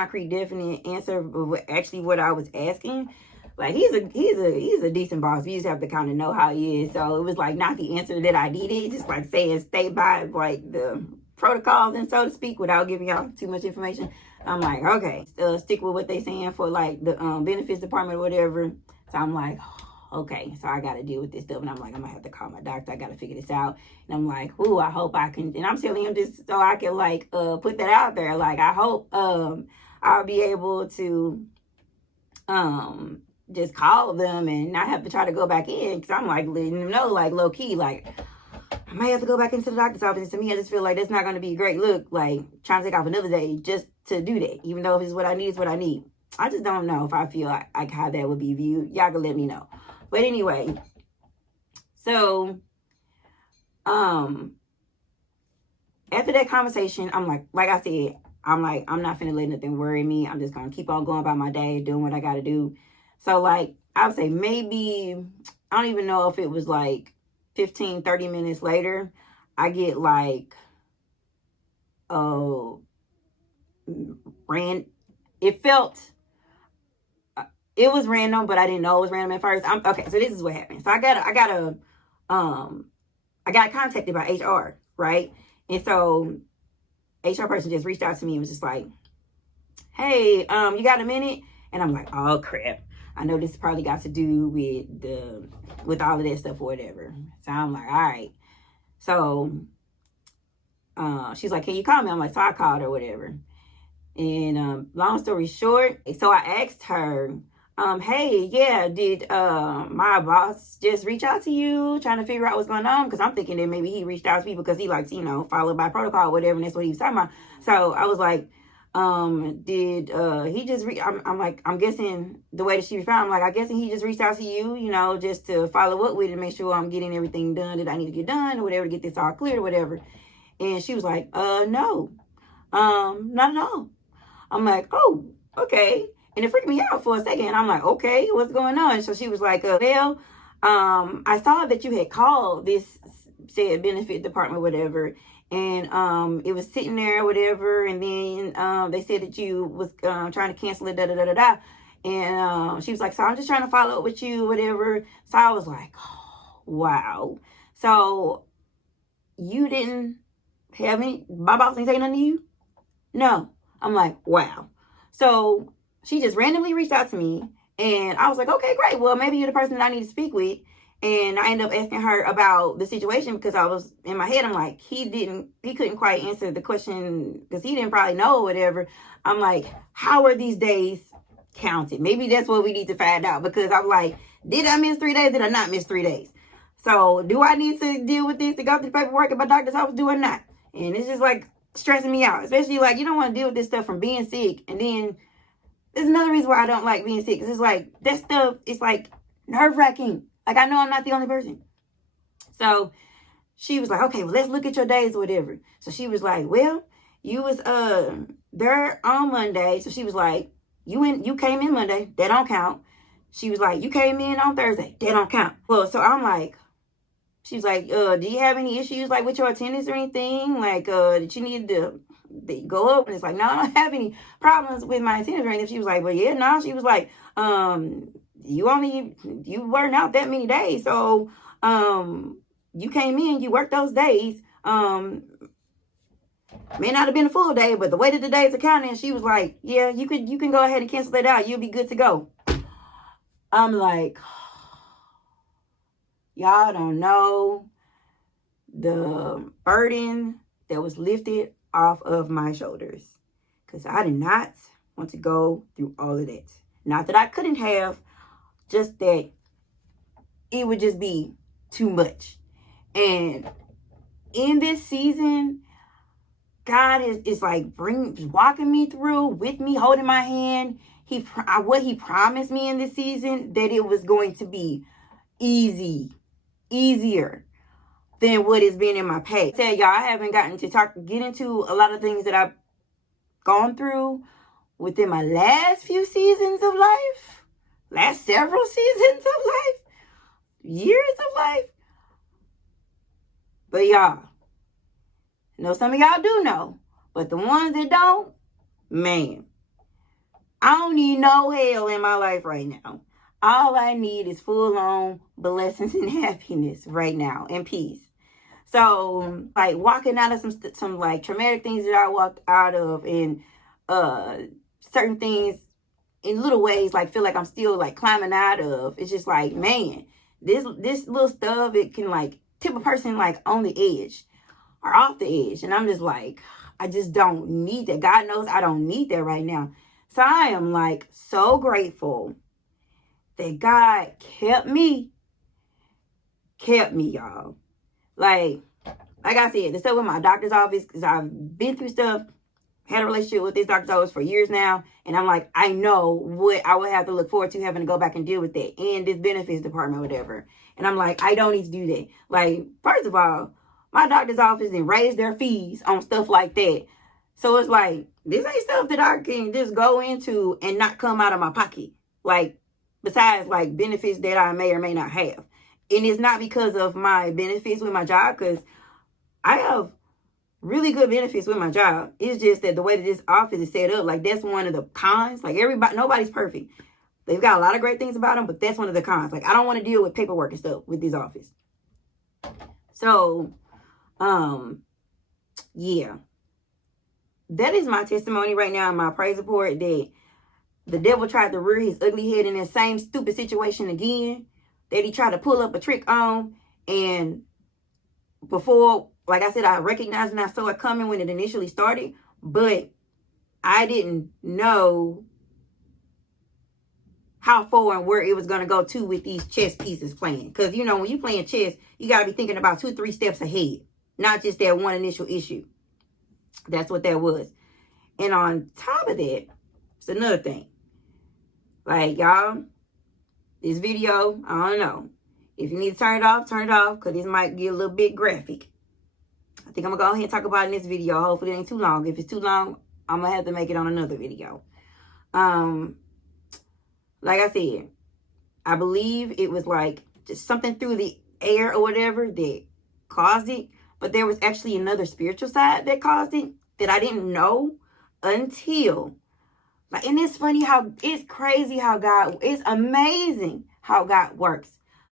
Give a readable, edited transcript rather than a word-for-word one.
concrete, definite answer of actually what I was asking. Like he's a decent boss. You just have to kind of know how he is. So it was like not the answer that I needed. Just like saying stay by like the protocols and so to speak without giving y'all too much information. I'm like, okay, stick with what they saying for like the benefits department or whatever. So I'm like, okay, so I got to deal with this stuff. And I'm like, I'm going to have to call my doctor. I got to figure this out. And I'm like, ooh, I hope I can. And I'm telling him just so I can like put that out there. Like, I hope I'll be able to just call them and not have to try to go back in. Because I'm like letting them know, like low key, like I might have to go back into the doctor's office. And to me, I just feel like that's not going to be a great look. Like trying to take off another day just to do that. Even though if it's what I need, it's what I need. I just don't know if I feel like how that would be viewed. Y'all can let me know. But anyway, so after that conversation, I'm like I said, I'm like, I'm not finna let nothing worry me. I'm just gonna keep on going about my day, doing what I gotta do. So like, I would say maybe, I don't even know if it was like 15, 30 minutes later, I get like, it was random, but I didn't know it was random at first. Okay, so this is what happened. So I got contacted by HR, right? And so HR person just reached out to me and was just like, hey, you got a minute? And I'm like, oh crap. I know this probably got to do with all of that stuff or whatever. So I'm like, all right. So she's like, can you call me? I'm like, so I called her or whatever. And long story short, so I asked her, hey, yeah, did my boss just reach out to you trying to figure out what's going on? Because I'm thinking that maybe he reached out to me because he likes, followed by protocol or whatever, and that's what he was talking about. So I was like, did he just I'm guessing the way that she responded, I'm like, I guessing he just reached out to you, just to follow up with it and make sure I'm getting everything done that I need to get done or whatever to get this all clear or whatever. And she was like, no, not at all. I'm like, oh, okay. And it freaked me out for a second. I'm like, okay, what's going on? So she was like, well, I saw that you had called this said benefit department, whatever. And it was sitting there, whatever. And then they said that you was trying to cancel it, da-da-da-da-da. And she was like, so I'm just trying to follow up with you, whatever. So I was like, oh, wow. So you didn't have any, my boss ain't saying nothing to you? No. I'm like, wow. So she just randomly reached out to me and I was like, okay, great. Well, maybe you're the person that I need to speak with. And I ended up asking her about the situation because I was in my head. I'm like, he couldn't quite answer the question because he didn't probably know or whatever. I'm like, how are these days counted? Maybe that's what we need to find out because I'm like, did I miss 3 days? Did I not miss 3 days? So do I need to deal with this to go through the paperwork at my doctor's office? Do or not? And it's just like stressing me out, especially like you don't want to deal with this stuff from being sick. And then there's another reason why I don't like being sick. It's like that stuff is like nerve-wracking. Like I know I'm not the only person. So she was like, okay, well, let's look at your days or whatever. So she was like, well, you was there on Monday. So she was like, you came in Monday, that don't count. She was like, you came in on Thursday, that don't count. Well, so I'm like, she was like, do you have any issues like with your attendance or anything? Like, did you need to go up? And it's like, no, I don't have any problems with my attendance or anything. She was like, well, yeah, no. She was like, you weren't out that many days. So, you came in, you worked those days. May not have been a full day, but the way that the days are counting, she was like, yeah, you can go ahead and cancel that out. You'll be good to go. I'm like, y'all don't know the burden that was lifted off of my shoulders. Because I did not want to go through all of that. Not that I couldn't have, just that it would just be too much. And in this season, God is like walking me through with me, holding my hand. What he promised me in this season, that it was going to be easier than what it's been in my past. Tell y'all, I haven't gotten to get into a lot of things that I've gone through within my last few seasons of life, last several seasons of life, years of life. But y'all, I know some of y'all do know, but the ones that don't, man, I don't need no hell in my life right now. All I need is full on blessings and happiness right now and peace. So, like, walking out of some like traumatic things that I walked out of, and certain things in little ways, like, feel like I'm still like climbing out of. It's just like, man, this little stuff, it can like tip a person like on the edge or off the edge. And I'm just like, I just don't need that. God knows I don't need that right now. So I am like so grateful that God kept me, y'all. Like I said, the stuff with my doctor's office, because I've been through stuff, had a relationship with this doctor's office for years now, and I'm like, I know what I would have to look forward to having to go back and deal with that, and this benefits department, whatever. And I'm like, I don't need to do that. Like, first of all, my doctor's office didn't raise their fees on stuff like that. So it's like, this ain't stuff that I can just go into and not come out of my pocket. Like, besides like benefits that I may or may not have. And it's not because of my benefits with my job, because I have really good benefits with my job. It's just that the way that this office is set up, like, that's one of the cons. Like, nobody's perfect. They've got a lot of great things about them, but that's one of the cons. Like, I don't want to deal with paperwork and stuff with this office. So, yeah. That is my testimony right now in my praise report, that the devil tried to rear his ugly head in that same stupid situation again, that he tried to pull up a trick on. And before, like I said, I recognized and I saw it coming when it initially started, but I didn't know how far and where it was going to go to with these chess pieces playing. Because, you know, when you're playing chess, you got to be thinking about 2-3 steps ahead, not just that one initial issue. That's what that was. And on top of that, it's another thing. Like, y'all, this video, I don't know. If you need to turn it off, because this might get a little bit graphic. I think I'm going to go ahead and talk about it in this video. Hopefully it ain't too long. If it's too long, I'm going to have to make it on another video. Like I said, I believe it was like just something through the air or whatever that caused it. But there was actually another spiritual side that caused it that I didn't know until, like, and it's funny how, it's crazy how God, it's amazing how God works.